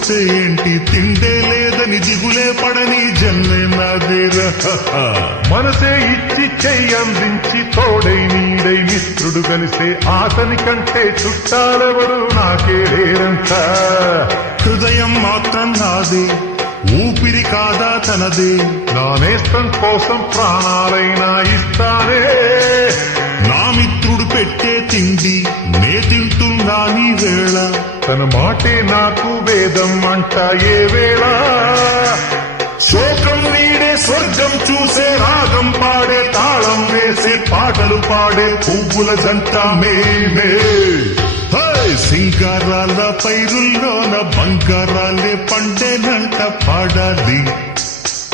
చూస్తే ఏంటి తిండే లేదని దిగులే పడని జన్మే నాదేరా మనసే ఇచ్చి చెయ్యందించి తోడై నీడై మిత్రుడు కలిసే ఆతని కంటే చుట్టాలెవరు నాకే లేరంట హృదయం మాత్రం నాదే ఊపిరి కాదా తనదే నా నేస్తం కోసం ప్రాణాలైనా ఇస్తానే నా మిత్రుడు పెట్టే తిండి నే తింటున్నా నీ వేళ తన మాటే నాకు వేదం అంట ఏ వేళ శోకం నీడే స్వర్గం చూసే రాగం పాడే తాళం వేసే పాటలు పాడే పువ్వుల జంట మేమే సింగారాల పైరుల్లోన బంగారాలే పండేనంట పాడాలి